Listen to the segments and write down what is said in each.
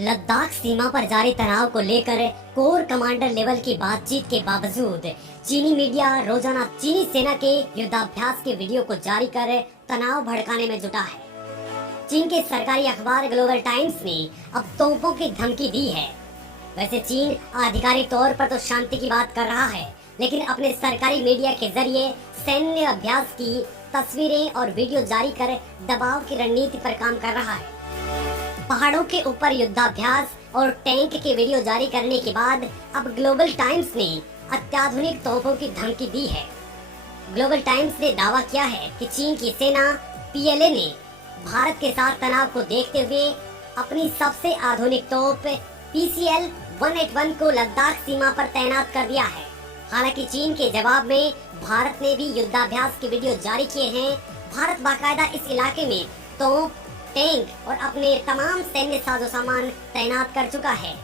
लद्दाख सीमा पर जारी तनाव को लेकर कोर कमांडर लेवल की बातचीत के बावजूद चीनी मीडिया रोजाना चीनी सेना के युद्धाभ्यास के वीडियो को जारी कर तनाव भड़काने में जुटा है। चीन के सरकारी अखबार ग्लोबल टाइम्स ने अब तोपों की धमकी दी है। वैसे चीन आधिकारिक तौर पर तो शांति की बात कर रहा है, लेकिन अपने सरकारी मीडिया के जरिए सैन्य अभ्यास की तस्वीरें और वीडियो जारी कर दबाव की रणनीति पर काम कर रहा है। पहाड़ों के ऊपर युद्धाभ्यास और टैंक के वीडियो जारी करने के बाद अब ग्लोबल टाइम्स ने अत्याधुनिक तोपों की धमकी दी है। ग्लोबल टाइम्स ने दावा किया है कि चीन की सेना पीएलए ने भारत के साथ तनाव को देखते हुए अपनी सबसे आधुनिक तोप PCL-181 को लद्दाख सीमा पर तैनात कर दिया है। हालांकि चीन के जवाब में भारत ने भी युद्धाभ्यास के वीडियो जारी किए हैं। भारत बाकायदा इस इलाके में तोप, टैंक और अपने तमाम सैन्य साजो सामान तैनात कर चुका है,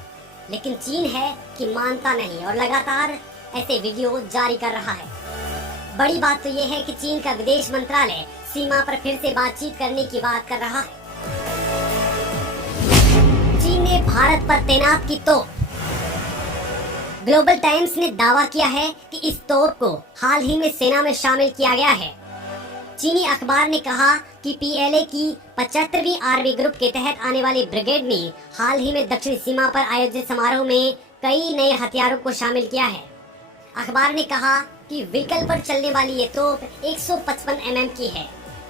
लेकिन चीन है कि मानता नहीं और लगातार ऐसे वीडियो जारी कर रहा है। बड़ी बात तो यह है कि चीन का विदेश मंत्रालय सीमा पर फिर से बातचीत करने की बात कर रहा है। चीन ने भारत पर तैनात की तोप। ग्लोबल टाइम्स ने दावा किया है कि इस तोप को हाल ही में सेना में शामिल किया गया है। चीनी अखबार ने कहा कि पीएलए की 75वीं आर्मी ग्रुप के तहत आने वाली ब्रिगेड ने हाल ही में दक्षिणी सीमा पर आयोजित समारोह में कई नए हथियारों को शामिल किया है। अखबार ने कहा कि व्हीकल पर चलने वाली ये तोप 155 mm की है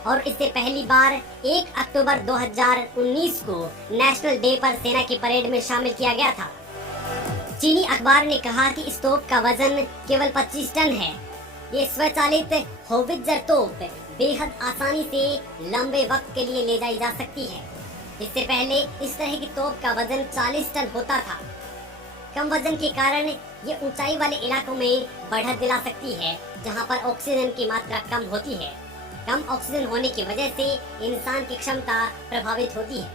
और इसे पहली बार 1 अक्टूबर 2019 को नेशनल डे पर सेना की परेड में शामिल किया गया था। चीनी अखबार ने कहा कि इस तोप का वजन केवल 25 टन है। ये स्वचालित होवित्जर तोप बेहद आसानी से लंबे वक्त के लिए ले जाई जा सकती है। इससे पहले इस तरह की तोप का वजन 40 टन होता था। कम वजन के कारण ये ऊंचाई वाले इलाकों में बढ़त दिला सकती है, जहां पर ऑक्सीजन की मात्रा कम होती है। कम ऑक्सीजन होने की वजह से इंसान की क्षमता प्रभावित होती है।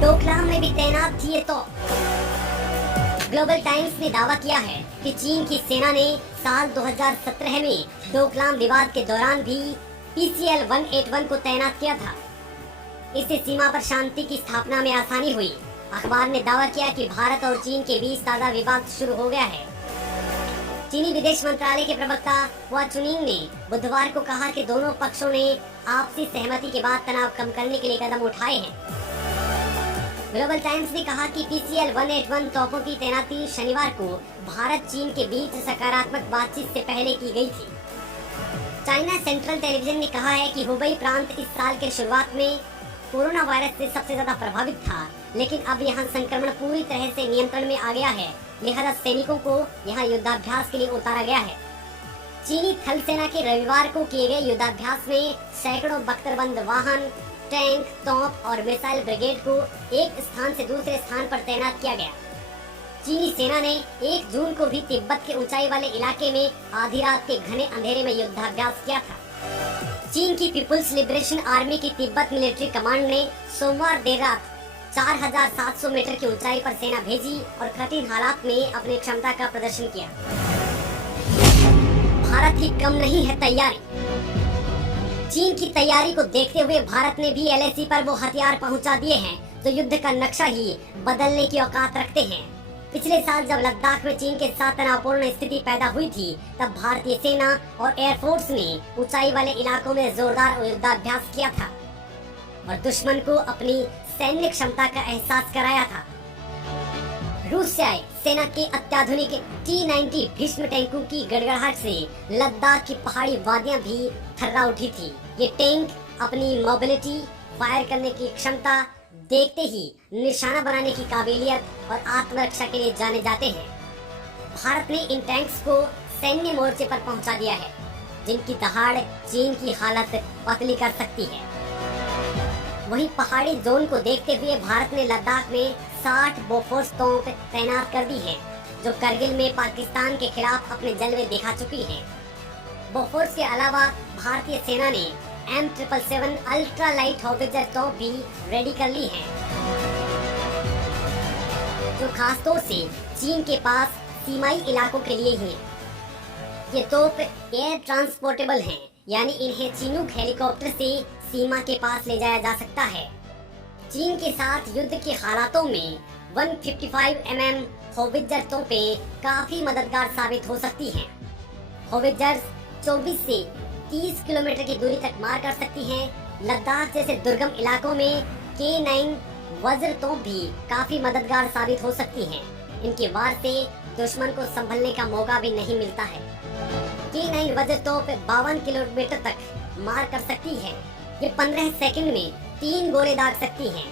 डोकलाम में भी तैनात थी ये तोप। ग्लोबल टाइम्स ने दावा किया है कि चीन की सेना ने साल 2017 में डोकलाम विवाद के दौरान भी PCL-181 को तैनात किया था। इससे सीमा पर शांति की स्थापना में आसानी हुई। अखबार ने दावा किया कि भारत और चीन के बीच ताजा विवाद शुरू हो गया है। चीनी विदेश मंत्रालय के प्रवक्ता हुआ चुनिंग ने बुधवार को कहा कि दोनों पक्षों ने आपसी सहमति के बाद तनाव कम करने के लिए कदम उठाए हैं। ग्लोबल टाइम्स ने कहा कि PCL-181 तोपों की तैनाती शनिवार को भारत चीन के बीच सकारात्मक बातचीत से पहले की गई थी। चाइना सेंट्रल टेलीविजन ने कहा है कि हुबई प्रांत इस साल के शुरुआत में कोरोना वायरस से सबसे ज्यादा प्रभावित था, लेकिन अब यहाँ संक्रमण पूरी तरह से नियंत्रण में आ गया है। लिहाजा सैनिकों को यहाँ युद्धाभ्यास के लिए उतारा गया है। चीनी थल सेना के रविवार को किए गए युद्धाभ्यास में सैकड़ों बख्तरबंद वाहन, टैंक, तोप और मिसाइल ब्रिगेड को एक स्थान से दूसरे स्थान पर तैनात किया गया। चीनी सेना ने 1 जून को भी तिब्बत के ऊंचाई वाले इलाके में आधी रात के घने अंधेरे में युद्धाभ्यास किया था। चीन की पीपुल्स लिबरेशन आर्मी की तिब्बत मिलिट्री कमांड ने सोमवार देर रात 4700 मीटर की ऊंचाई पर सेना भेजी और कठिन हालात में अपनी क्षमता का प्रदर्शन किया। भारत की कम नहीं है तैयारी। चीन की तैयारी को देखते हुए भारत ने भी LAC पर वो हथियार पहुंचा दिए हैं जो युद्ध का नक्शा ही बदलने की औकात रखते हैं। पिछले साल जब लद्दाख में चीन के साथ तनावपूर्ण स्थिति पैदा हुई थी, तब भारतीय सेना और एयरफोर्स ने ऊंचाई वाले इलाकों में जोरदार युद्धाभ्यास किया था और दुश्मन को अपनी सैन्य क्षमता का एहसास कराया था। रूस से आए सेना के अत्याधुनिक T-90 भीष्म टैंकों की गड़गड़ाहट से लद्दाख की पहाड़ी वादियां भी थर्रा उठी थी। ये टैंक अपनी मोबिलिटी, फायर करने की क्षमता, देखते ही निशाना बनाने की काबिलियत और आत्मरक्षा के लिए जाने जाते हैं। भारत ने इन टैंक्स को सैन्य मोर्चे पर पहुंचा दिया है, जिनकी दहाड़ चीन की हालत पतली कर सकती है। वहीं पहाड़ी जोन को देखते हुए भारत ने लद्दाख में 60 बोफोर्स तोप तैनात कर दी है, जो करगिल में पाकिस्तान के खिलाफ अपने जलवे दिखा चुकी है। बोफोर्स के अलावा भारतीय सेना ने M777 अल्ट्रा लाइट होवित्जर तोप भी रेडी कर ली है, जो खासतौर से चीन के पास सीमाई इलाकों के लिए ही ये तोप एयर ट्रांसपोर्टेबल हैं, यानी इन्हें चिनूक हेलीकॉप्टर से सीमा के पास ले जाया जा सकता है। चीन के साथ युद्ध के हालातों में 155 होवित्जर तोपें काफी मददगार साबित हो सकती हैं। होवित्जर्स 24 से 30 किलोमीटर की दूरी तक मार कर सकती हैं। लद्दाख जैसे दुर्गम इलाकों में K9 वज्र तोप भी काफी मददगार साबित हो सकती हैं। इनके वार से दुश्मन को संभलने का मौका भी नहीं मिलता है। K9 वज्र तोप 52 किलोमीटर तक मार कर सकती है। ये 15 सेकंड में 3 गोले दाग सकती हैं।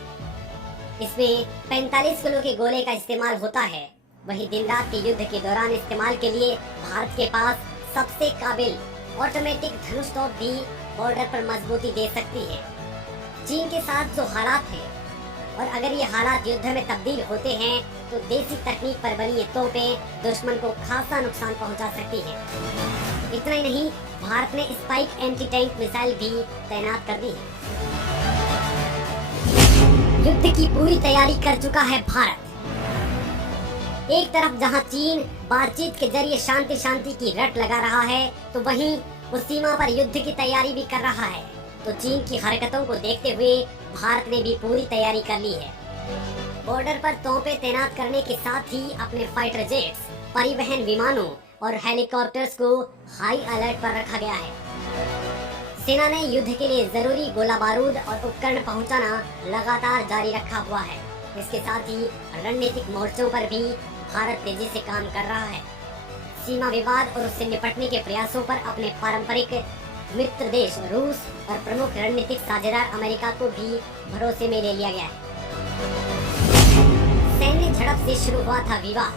इसमें 45 किलो के गोले का इस्तेमाल होता है। वहीं दिन रात के युद्ध के दौरान इस्तेमाल के लिए भारत के पास सबसे काबिल ऑटोमेटिक धनुष तोप भी बॉर्डर पर मजबूती दे सकती है। चीन के साथ जो हालात है और अगर ये हालात युद्ध में तब्दील होते हैं तो देसी तकनीक पर बनी ये तोपें दुश्मन को खासा नुकसान पहुंचा सकती हैं। इतना ही नहीं, भारत ने स्पाइक एंटी टैंक मिसाइल भी तैनात कर दी है। युद्ध की पूरी तैयारी कर चुका है भारत। एक तरफ जहां चीन बातचीत के जरिए शांति की रट लगा रहा है, तो वहीं वो सीमा पर युद्ध की तैयारी भी कर रहा है। तो चीन की हरकतों को देखते हुए भारत ने भी पूरी तैयारी कर ली है। बॉर्डर पर तोपें तैनात करने के साथ ही अपने फाइटर जेट्स, परिवहन विमानों और हेलीकॉप्टर्स को हाई अलर्ट पर रखा गया है। सेना ने युद्ध के लिए जरूरी गोला बारूद और उपकरण पहुंचाना लगातार जारी रखा हुआ है। इसके साथ ही रणनीतिक मोर्चों पर भी भारत तेजी से काम कर रहा है। सीमा विवाद और उससे निपटने के प्रयासों पर अपने पारंपरिक मित्र देश रूस और प्रमुख रणनीतिक साझेदार अमेरिका को भी भरोसे में ले लिया गया है। सैन्य झड़प से शुरू हुआ था विवाद।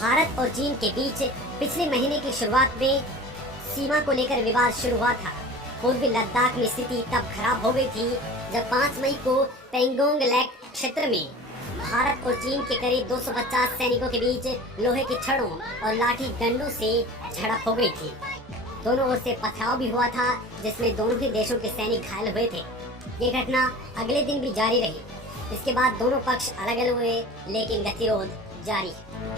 भारत और चीन के बीच पिछले महीने की शुरुआत में सीमा को लेकर विवाद शुरू हुआ था। पूर्वी लद्दाख में स्थिति तब खराब हो गई थी जब 5 मई को पेंगोंग लैक क्षेत्र में भारत और चीन के करीब 250 सैनिकों के बीच लोहे की छड़ों और लाठी डंडों से झड़प हो गई थी। दोनों ओर से पथराव भी हुआ था, जिसमें दोनों ही देशों के सैनिक घायल हुए थे। ये घटना अगले दिन भी जारी रही। इसके बाद दोनों पक्ष अलग अलग हुए, लेकिन गतिरोध जारी है।